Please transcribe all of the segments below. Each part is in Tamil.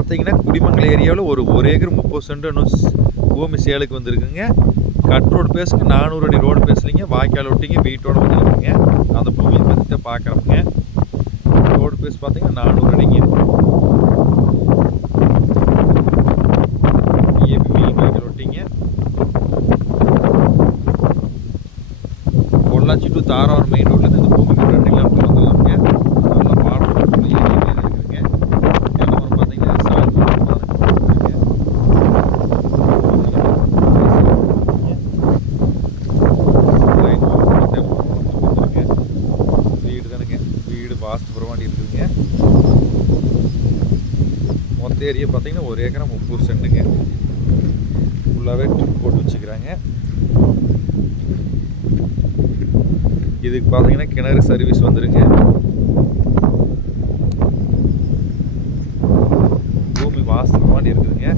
பார்த்தீங்கன்னா குடிமங்கலம் ஏரியாவில் ஒரு ஏக்கர் 30 சென்ட் பூமி சேலுக்கு வந்திருக்குங்க. கட் ரோடு பேசுங்க, 400 அடி ரோடு பேசலிங்க, வாய்க்கால் ஒட்டிங்க, வீட்டோட வந்துருக்குங்க. அந்த பூமியை பற்றி தான் பார்க்குறோங்க. ரோடு பேஸ் பார்த்தீங்கன்னா 400 அடிங்க. வாய்க்கால் ஒட்டிங்க. பொள்ளாச்சி டு தாராவரம் மெயின் ரோட்லேருந்து இந்த பூமிக்கு 2 கிலோமீட்டர் வந்துடலாமுங்க. நல்லா பாடம் இருக்குதுங்க. கிணவரம் பார்த்தீங்கன்னா வீடு தானுங்க. வீடு வாஸ்து புறமாடி இருக்குதுங்க. மொத்த ஏரியா பார்த்தீங்கன்னா 1 ஏக்கரா 30 சென்ட்டுங்க. ஃபுல்லாகவே ட்ரிப் போட்டு வச்சுக்கிறாங்க. இதுக்கு பார்த்தீங்கன்னா கிணறு சர்வீஸ் வந்துருங்க. பூமி வாஸ்து மாதிரி இருக்குதுங்க.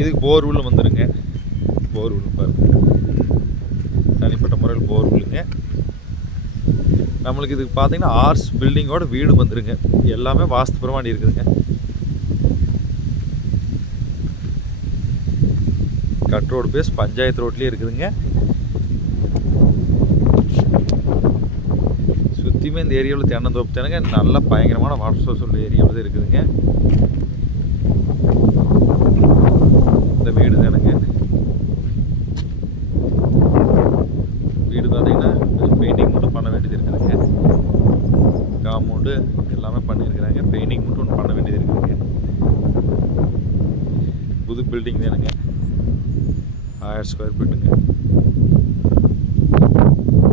இதுக்கு போர்வெல் வந்துருங்க. போர்வெல் பாருங்க, தனிப்பட்ட முறையில் போர்வெல்லுங்க. நம்மளுக்கு இதுக்கு பார்த்தீங்கன்னா ஆர்ஸ் பில்டிங்கோட வீடு வந்துருங்க. எல்லாமே வாஸ்து பிரமாடி இருக்குதுங்க. கட் ரோடு பேஸ் பஞ்சாயத்து ரோட்லேயே இருக்குதுங்க. சுற்றியுமே இந்த ஏரியாவில் தென்னந்தோப்பு தானுங்க. நல்ல பயங்கரமான வாட்டர் சோர்ஸ் உள்ள ஏரியாவில் தான் இருக்குதுங்க. இந்த வீடு தானுங்க. வீடு பார்த்தீங்கன்னா பெயிண்டிங் மட்டும் பண்ண வேண்டியது இருக்குதுங்க. காம்பவுண்டு எல்லாமே பண்ணியிருக்கிறாங்க. பெயிண்டிங் மட்டும் ஒன்று பண்ண வேண்டியது இருக்குதுங்க. புது பில்டிங் தானுங்க. 1000 ஸ்கொயர் ஃபீட்டுங்க.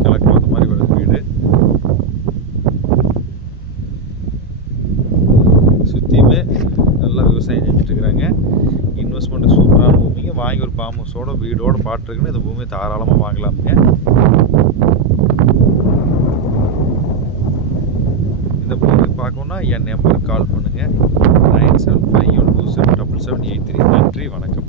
கிழக்கு பார்த்த மாதிரி வருது வீடு. சுற்றியுமே நல்லா விவசாயம் செஞ்சுட்ருக்குறாங்க. இன்வெஸ்ட்மெண்ட்டு சூப்பரான பூமிங்க. வாங்கி ஒரு ஃபார்ம் ஹவுஸோட வீடோட பாட்டுருக்குன்னு இந்த பூமியை தாராளமாக வாங்கலாமுங்க. இந்த பூமி பார்க்கணுன்னா என் நம்பருக்கு கால் பண்ணுங்கள். 9751277783. நன்றி, வணக்கம்.